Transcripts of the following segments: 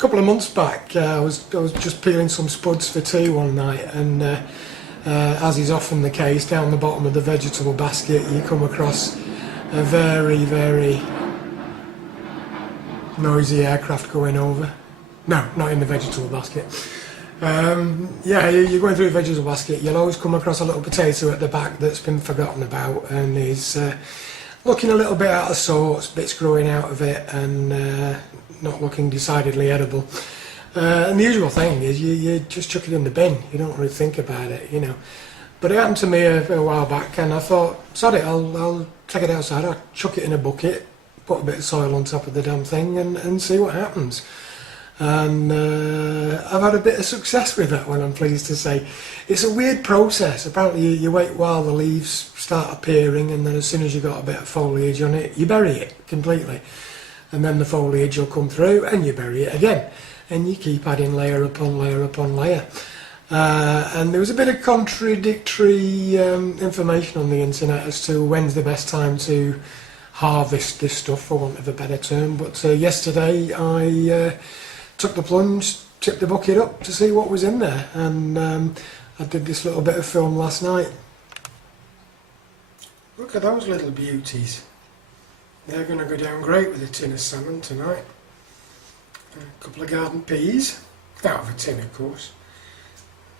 couple of months back, I was just peeling some spuds for tea one night, and as is often the case, down the bottom of the vegetable basket you come across a very, very noisy aircraft going over. No, not in the vegetable basket. Yeah, you're going through a vegetable basket, you'll always come across a little potato at the back that's been forgotten about and is looking a little bit out of sorts, bits growing out of it, and not looking decidedly edible. And the usual thing is you just chuck it in the bin, you don't really think about it, you know. But it happened to me a while back, and I thought, sod it, I'll take it outside, I'll chuck it in a bucket, put a bit of soil on top of the damn thing and see what happens. And I've had a bit of success with that one, I'm pleased to say. It's a weird process. Apparently you wait while the leaves start appearing, and then as soon as you've got a bit of foliage on it, you bury it completely. And then the foliage will come through and you bury it again. And you keep adding layer upon layer upon layer. And there was a bit of contradictory information on the internet as to when's the best time to harvest this stuff, for want of a better term. But yesterday I took the plunge, tipped the bucket up to see what was in there, and I did this little bit of film last night. Look at those little beauties. They're going to go down great with a tin of salmon tonight. A couple of garden peas, out of a tin of course.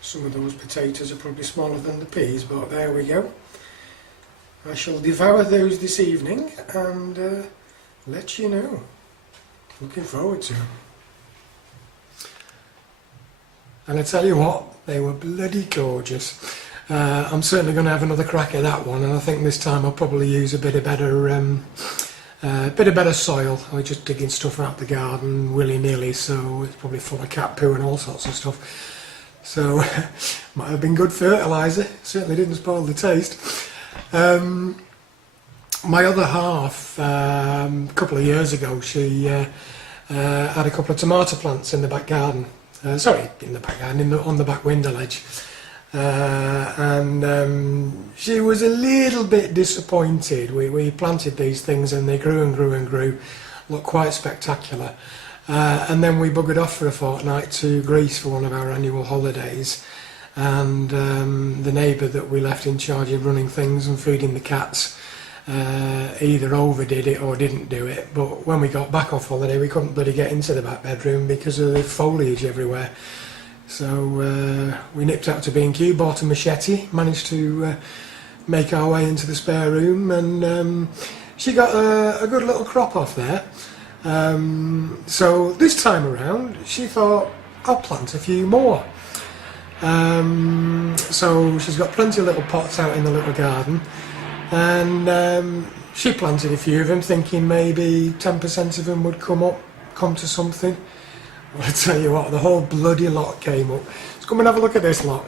Some of those potatoes are probably smaller than the peas, but there we go. I shall devour those this evening and let you know. Looking forward to them. And I tell you what, they were bloody gorgeous. I'm certainly going to have another crack at that one, and I think this time I'll probably use a bit of better soil. I was just digging stuff out the garden willy-nilly, so it's probably full of cat poo and all sorts of stuff. So might have been good fertiliser. Certainly didn't spoil the taste. My other half, a couple of years ago, she had a couple of tomato plants in the back garden. In the back garden, on the back window ledge. And she was a little bit disappointed. We planted these things and they grew and grew and grew, looked quite spectacular. And then we buggered off for a fortnight to Greece for one of our annual holidays, and the neighbour that we left in charge of running things and feeding the cats either overdid it or didn't do it. But when we got back off holiday, we couldn't bloody get into the back bedroom because of the foliage everywhere. So we nipped out to B&Q, bought a machete, managed to make our way into the spare room, and she got a good little crop off there. So this time around she thought, I'll plant a few more. So she's got plenty of little pots out in the little garden, and she planted a few of them thinking maybe 10% of them would come to something. Well, I tell you what, the whole bloody lot came up. Let's come and have a look at this lot.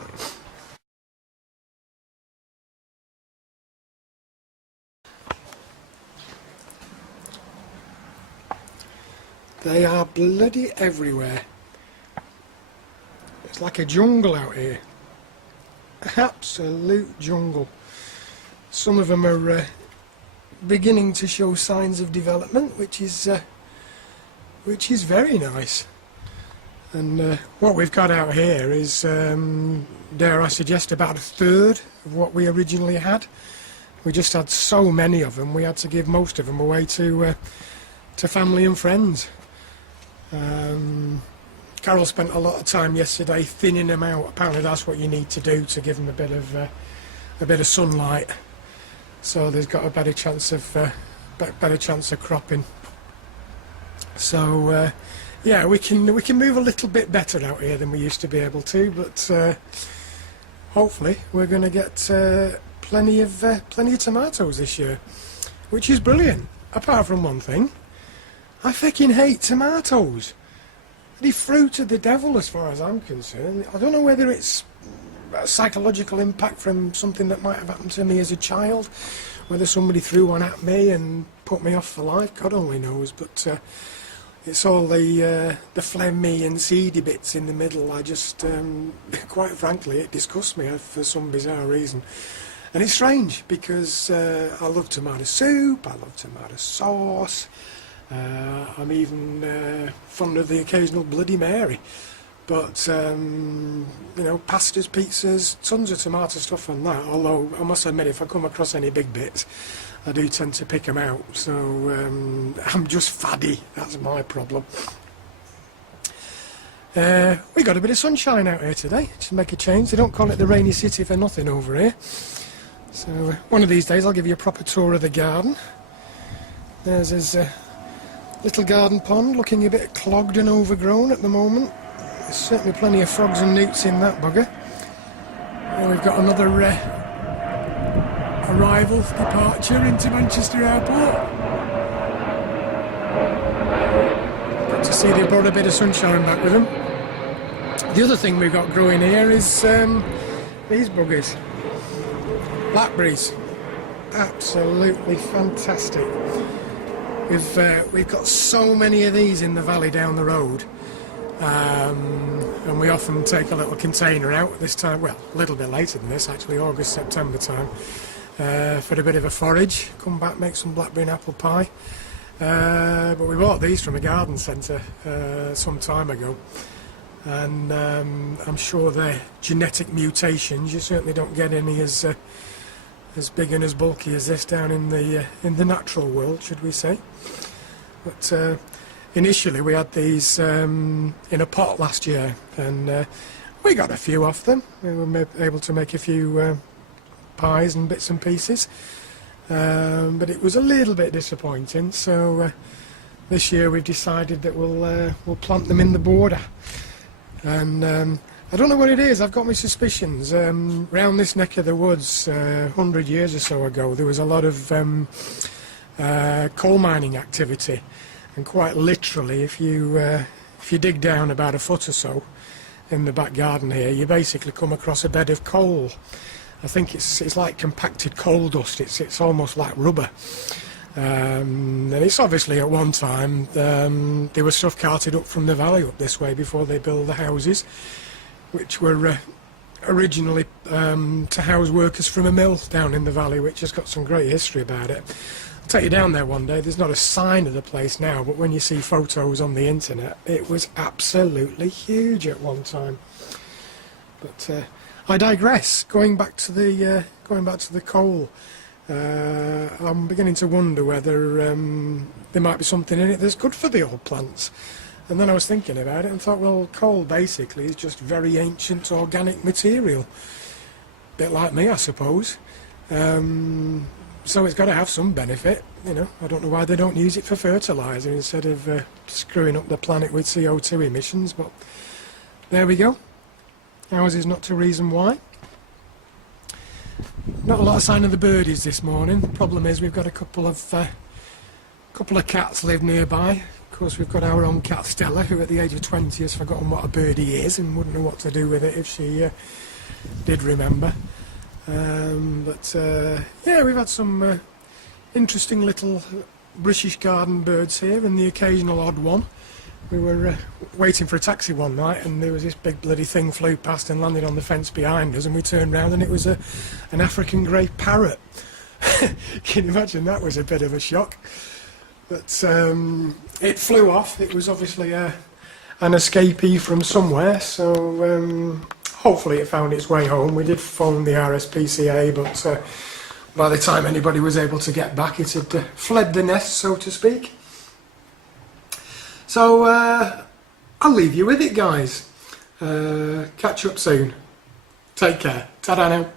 They are bloody everywhere. It's like a jungle out here. Absolute jungle. Some of them are beginning to show signs of development, which is very nice. And what we've got out here is, dare I suggest, about a third of what we originally had. We just had so many of them, we had to give most of them away to family and friends. Carol spent a lot of time yesterday thinning them out. Apparently that's what you need to do to give them a bit of sunlight, so there's got a better chance of cropping. So yeah, we can move a little bit better out here than we used to be able to, but hopefully we're going to get plenty of tomatoes this year, which is brilliant. Apart from one thing, I fucking hate tomatoes. The fruit of the devil as far as I'm concerned. I don't know whether it's a psychological impact from something that might have happened to me as a child, whether somebody threw one at me and put me off for life, God only knows, but it's all the phlegmy and seedy bits in the middle. I just, quite frankly, it disgusts me for some bizarre reason. And it's strange because I love tomato soup, I love tomato sauce, I'm even fond of the occasional Bloody Mary. But, you know, pastas, pizzas, tons of tomato stuff on that. Although, I must admit, if I come across any big bits, I do tend to pick them out. So, I'm just faddy. That's my problem. We got a bit of sunshine out here today, to make a change. They don't call it the rainy city for nothing over here. So, one of these days I'll give you a proper tour of the garden. There's his little garden pond, looking a bit clogged and overgrown at the moment. There's certainly plenty of frogs and newts in that bugger. And we've got another arrival, departure into Manchester Airport. Good to see they brought a bit of sunshine back with them. The other thing we've got growing here is these buggers. Blackberries. Absolutely fantastic. We've got so many of these in the valley down the road. And we often take a little container out this time, well, a little bit later than this actually, August, September time, for a bit of a forage, come back, make some blackberry and apple pie. But we bought these from a garden centre some time ago, and I'm sure they're genetic mutations. You certainly don't get any as big and as bulky as this down in the natural world, should we say. But initially we had these in a pot last year, and we got a few off them. We were able to make a few pies and bits and pieces, but it was a little bit disappointing. So this year we've decided that we'll plant them in the border, and I don't know what it is. I've got my suspicions. Round this neck of the woods, 100 years or so ago, there was a lot of coal mining activity. And quite literally, if you dig down about a foot or so in the back garden here, you basically come across a bed of coal. I think it's like compacted coal dust. It's almost like rubber. And it's obviously at one time there was stuff carted up from the valley up this way before they built the houses, which were originally to house workers from a mill down in the valley, which has got some great history about it. I'll take you down there one day. There's not a sign of the place now, but when you see photos on the internet, it was absolutely huge at one time. But I digress. Going back to the coal, I'm beginning to wonder whether there might be something in it that's good for the old plants. And then I was thinking about it and thought, well, coal basically is just very ancient organic material. Bit like me, I suppose. So it's got to have some benefit, you know. I don't know why they don't use it for fertiliser instead of screwing up the planet with CO2 emissions, but there we go. Ours is not to reason why. Not a lot of sign of the birdies this morning. The problem is we've got a couple of cats live nearby. Of course, we've got our own cat Stella, who at the age of 20 has forgotten what a birdie is and wouldn't know what to do with it if she did remember. Yeah, we've had some interesting little British garden birds here, and the occasional odd one. We were waiting for a taxi one night, and there was this big bloody thing flew past and landed on the fence behind us, and we turned round and it was an African grey parrot. Can you imagine? That was a bit of a shock. But it flew off. It was obviously an escapee from somewhere, so hopefully it found its way home. We did phone the RSPCA, but by the time anybody was able to get back, it had fled the nest, so to speak. So I'll leave you with it, guys. Catch up soon. Take care. Ta-da now.